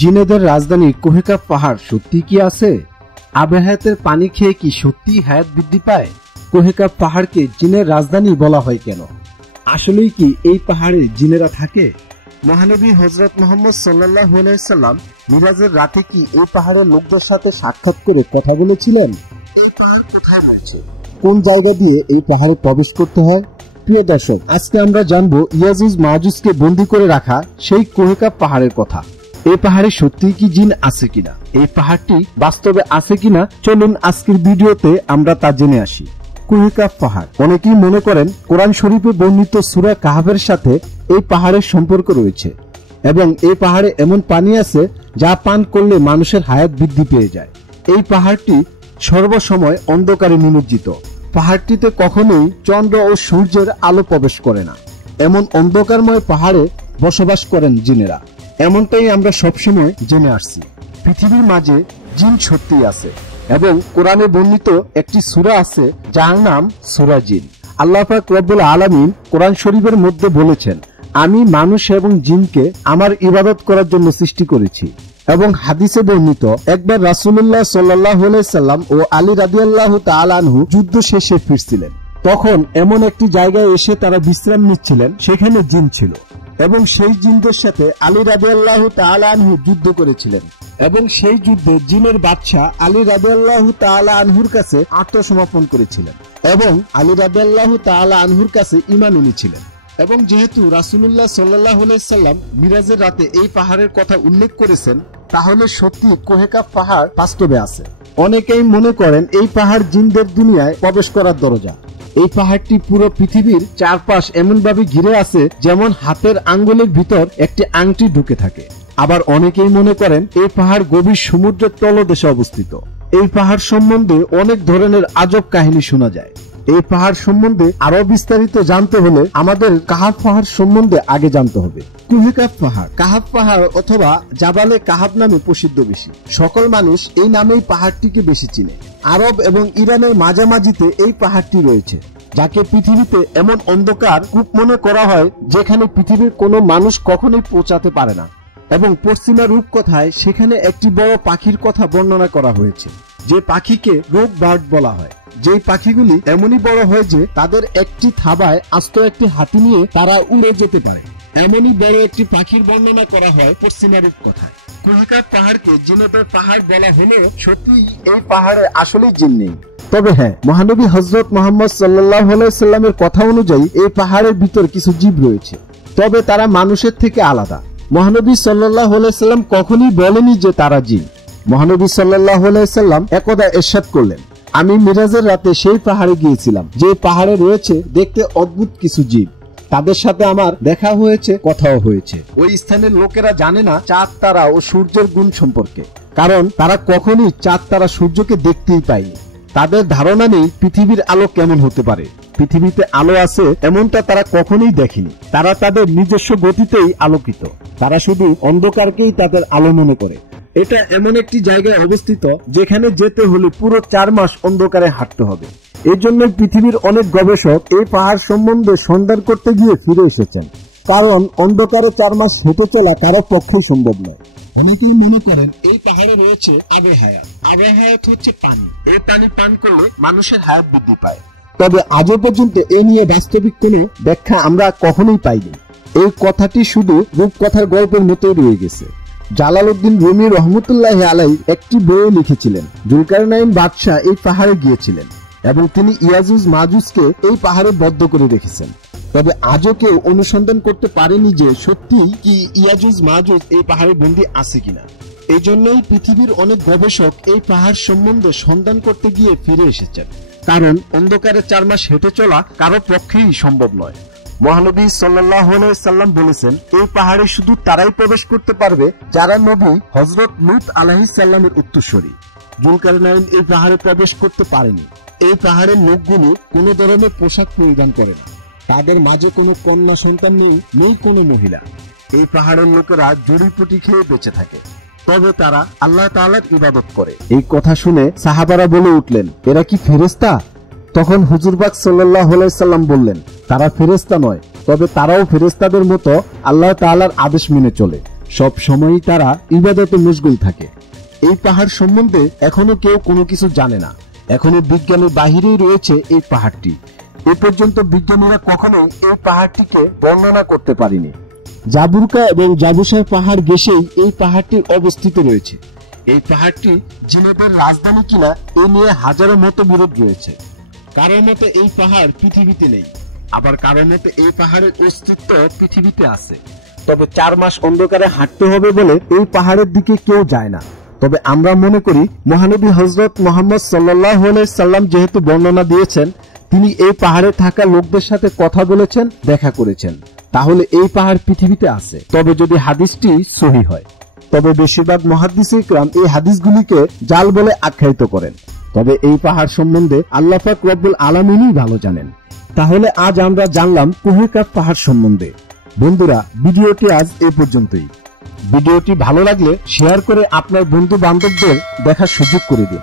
জিনেদের রাজধানী কোহেকাফ পাহাড় সত্যি কি আছে? আবে হায়াতের পানি খেয়ে কি সত্যি হায়াত বৃদ্ধি পায়? কোহেকাফ পাহাড়কে জিনের রাজধানী বলা হয় কেন? আসলেই কি এই পাহাড়ে জিনেরা থাকে? মহানবী হযরত মুহাম্মদ সাল্লাল্লাহু আলাইহি সাল্লাম মিরাজের রাতে কি এই পাহাড়ের লোকদের সাথে সাক্ষাৎ করে কথা বলেছিলেন? এই পাহাড় কোথায় রয়েছে? কোন জায়গা দিয়ে এই পাহাড়ে প্রবেশ করতে হয়? প্রিয় দর্শক, আজকে আমরা জানবো ইয়াজুজ মাজুজকে বন্দী করে রাখা সেই কোহেকাফ পাহাড়ের কথা। এই পাহাড়ে সত্যিই কি জিন আছে কিনা, এই পাহাড়টি বাস্তবে আছে কিনা, চলুন আজকের ভিডিওতে আমরা তা জেনে আসি। কোহেকাফ পাহাড়, অনেকেই মনে করেন কোরআন শরীফে বর্ণিত সূরা কাহাফের সাথে এই পাহাড়ের সম্পর্ক রয়েছে এবং এই পাহাড়ে এমন পানি আছে যা পান করলে মানুষের হায়াত বৃদ্ধি পেয়ে যায়। এই পাহাড়টি সর্বসময় অন্ধকারে নিমজ্জিত। পাহাড়টিতে কখনোই চন্দ্র ও সূর্যের আলো প্রবেশ করে না। এমন অন্ধকারময় পাহাড়ে বসবাস করেন জিনেরা, এমনটাই আমরা সবসময় জেনে আসছি। পৃথিবীর মাঝে জিন সত্যিই আছে এবং কোরআনে বর্ণিত একটি সূরা আছে যার নাম সূরা জিন। আল্লাহ পাক রব্বুল আলামিন কোরআন শরীফের মধ্যে বলেছেন, আমি মানুষ এবং জিনকে আমার ইবাদত করার জন্য সৃষ্টি করেছি। এবং হাদিসে বর্ণিত, একবার রাসূলুল্লাহ সাল্লাল্লাহু আলাইহি সাল্লাম ও আলী রাদিয়াল্লাহু তাআলা আনহু যুদ্ধ শেষে ফিরছিলেন। তখন এমন একটি জায়গায় এসে তারা বিশ্রাম নিচ্ছিলেন, সেখানে জিন ছিল এবং সেই জিনদের সাথে আলী রাদিয়াল্লাহু তাআলা আনহু যুদ্ধ করেছিলেন এবং সেই যুদ্ধে জিনের বাদশা আলী রাদিয়াল্লাহু তাআলা আনহুর কাছে আত্মসমর্পণ করেছিলেন এবং আলী রাদিয়াল্লাহু তাআলা আনহুর কাছে ঈমান এনেছিলেন। এবং যেহেতু রাসূলুল্লাহ সাল্লাল্লাহু আলাইহি সাল্লাম মিরাজের রাতে এই পাহাড়ের কথা উল্লেখ করেছেন, তাহলে সত্যি কোহেকাফ পাহাড় বাস্তবে আছে। অনেকেই মনে করেন এই পাহাড় জিনদের দুনিয়ায় প্রবেশ করার দরজা। এই পাহাড়টি পুরো পৃথিবীর চারপাশ এমনভাবে ঘিরে আছে যেমন হাতের আঙ্গুলের ভিতর একটি আংটি ঢুকে থাকে। আবার অনেকেই মনে করেন এই পাহাড় গভীর সমুদ্রের তলদেশে অবস্থিত। এই পাহাড় সম্বন্ধে অনেক ধরনের আজব কাহিনী শোনা যায়। এই পাহাড় সম্বন্ধে আরো বিস্তারিত জানতে হলে আমাদের কাহাফ পাহাড় সম্বন্ধে আগে জানতে হবে। কোহেকাফ পাহাড়, কাহাফ পাহাড় অথবা জাবালে কাহাফ নামে প্রসিদ্ধ বেশি। সকল মানুষ এই নামেই পাহাড়টিকে বেশি চিনে। আরব এবং ইরানের মাঝামাঝিতে এই পাহাড়টি রয়েছে, যাকে পৃথিবীতে এমন অন্ধকার কূপ মনে করা হয় যেখানে পৃথিবীর কোনো মানুষ কখনোই পৌঁছাতে পারে না। এবং পশ্চিমা রূপকথায় সেখানে একটি বড় পাখির কথা বর্ণনা করা হয়েছে, যে পাখিকে রোগ বার্ড বলা হয়। যেই পাখিগুলি এমনই বড় হয় যে তাদের একটি থাবায় আস্ত একটি হাতি নিয়ে তারা উড়ে যেতে পারে। এমনই বড় একটি পাখির বর্ণনা করা হয় পশ্চিমা রূপকথায়। কোহেকাফ পাহাড়কে জিনেদের পাহাড় বলা হলেও সত্যি এই পাহাড়ে আসলে জিন নেই। তবে হ্যাঁ, মহানবী হযরত মুহাম্মদ সাল্লাল্লাহু আলাইহি সাল্লামের কথা অনুযায়ী এই পাহাড়ের ভিতর কিছু জীব রয়েছে, তবে তারা মানুষের থেকে আলাদা। মহানবী সাল্লাল্লাহু আলাইহি সাল্লাম কখনোই বলেনি যে তারা জিন। মহানবী সাল্লাল্লাহু আলাইহি সাল্লাম একদা ইরশাদ করলেন, আমি মিরাজের রাতে সেই পাহাড়ে গিয়েছিলাম যে পাহাড়ে রয়েছে দেখতে অদ্ভুত কিছু জীব। তাদের সাথে আমার দেখা হয়েছে, কথাও হয়েছে। ওই স্থানের লোকেরা জানে না চাঁদ তারা ও সূর্যের গুণ সম্পর্কে, কারণ তারা কখনোই চাঁদ তারা সূর্যকে দেখতেই পায়নি। তাদের ধারণা নেই পৃথিবীর আলো কেমন হতে পারে। পৃথিবীতে আলো আছে এমনটা তারা কখনোই দেখেনি। তারা তাদের নিজস্ব গতিতেই আলোকিত। তারা শুধু অন্ধকারকেই তাদের আলো মনে করে। এটা এমন একটি জায়গায় অবস্থিত যেখানে যেতে হলে পুরো 4 মাস অন্ধকারে হাঁটতে হবে। এই জন্য পৃথিবীর অনেক গবেষক এই পাহাড় সম্বন্ধে সন্ধান করতে গিয়ে ফিরে এসেছেন, কারণ অন্ধকারে 4 মাস হেঁটে চলা কারো পক্ষেই সম্ভব নয়। অনেকেই মনে করেন এই পাহাড়ে রয়েছে আবে হায়াত। আবে হায়াত হচ্ছে পানি। এই পানি পান করলে মানুষের হায়াত বৃদ্ধি পায়। তবে আজও পর্যন্ত এ নিয়ে বাস্তবিক কোনো ব্যাখ্যা আমরা কখনোই পাইনি। এই কথাটি শুধু রূপকথার গল্পের মতোই রয়ে গেছে। জালালউদ্দিন রুমি রহমতুল্লাহি আলাইহি একটি বইয়ে লিখেছিলেন, জুলকারনাইন বাদশাহ এই পাহাড়ে গিয়েছিলেন এবং তিনি ইয়াজুজ মাজুজকে এই পাহাড়ে বদ্ধ করে রেখেছেন। তবে আজও কেউ অনুসন্ধান করতে পারেনি যে সত্যি কি ইয়াজুজ মাজুজ এই পাহাড়ে বন্দী আছে কিনা। এই জন্যই পৃথিবীর অনেক গবেষক এই পাহাড় সম্বন্ধে সন্ধান করতে গিয়ে ফিরে এসেছেন, কারণ অন্ধকারে 4 মাস হেঁটে চলা কারো পক্ষেই সম্ভব নয়। মহানবী সাল্লাল্লাহু আলাইহি সাল্লাম বলেছেন, এই পাহাড়ে শুধু তারাই প্রবেশ করতে পারবে যারা নবী হযরত লূত আলাইহিস সালামের উত্তরসূরি। জুলকারনাইন এই পাহাড়ে প্রবেশ করতে পারেনি। এই পাহাড়ের লোকগুলো কোনো ধরনের পোশাক পরিধান করে না। তাদের মাঝে কোনো কন্যা সন্তান নেই, নেই কোনো মহিলা। এই পাহাড়ের লোকেরা জড়িপুটি খেয়ে বেঁচে থাকে, তবে তারা আল্লাহ তাআলার ইবাদত করে। এই কথা শুনে সাহাবারা বলে উঠলেন, এরা কি ফেরেশতা? তখন হুজুর পাক সাল্লাল্লাহু আলাইহি সাল্লাম বললেন, তারা ফেরেশতা নয়, তবে তারাও ফেরেশতাদের মতো আল্লাহ তাআলার আদেশ মেনে চলে। সব সময়ই তারা ইবাদতে মশগুল থাকে। এই পাহাড় সম্বন্ধে এখনো কেউ কোনো কিছু জানে না। এখনো বিজ্ঞানের বাহিরেই রয়েছে এই পাহাড়টি। এ পর্যন্ত বিজ্ঞানীরা কখনোই এই পাহাড়টিকে বর্ণনা করতে পারেনি। জাবুরকা এবং জাবুসার পাহাড় ঘেঁষেই এই পাহাড়টি অবস্থিত রয়েছে। এই পাহাড়টি জিনেদের রাজধানী কিনা এ নিয়ে হাজারো মতবিরোধ রয়েছে। কারোর মতে এই পাহাড় পৃথিবীতে নেই, আবার কারোর মতে এই পাহাড়ের অস্তিত্ব পৃথিবীতে আছে। তবে 4 মাস অন্ধকারে হাঁটতে হবে বলে এই পাহাড়ের দিকে কেউ যায় না। তবে আমরা মনে করি মহানবী হযরত মুহাম্মদ সাল্লাল্লাহু আলাইহি সাল্লাম যেহেতু বর্ণনা দিয়েছেন, তিনি এই পাহাড়ে থাকা লোকদের সাথে কথা বলেছেন, দেখা করেছেন, তাহলে এই পাহাড় পৃথিবীতে আছে। তবে যদি হাদিসটি সহিহ হয়। তবে বেশিরভাগ মুহাদ্দিস ইকরাম এই হাদিসগুলিকে জাল বলে আখ্যায়িত করেন। তবে এই পাহাড় সম্বন্ধে আল্লাহ পাক রব্বুল আলামিনই ভালো জানেন। তাহলে আজ আমরা জানলাম কোহে কাফ পাহাড় সম্বন্ধে। বন্ধুরা, ভিডিওটি আজ এই পর্যন্তই। ভিডিওটি ভালো লাগলে শেয়ার করে আপনার বন্ধু বান্ধবদের দেখার সুযোগ করে দিন।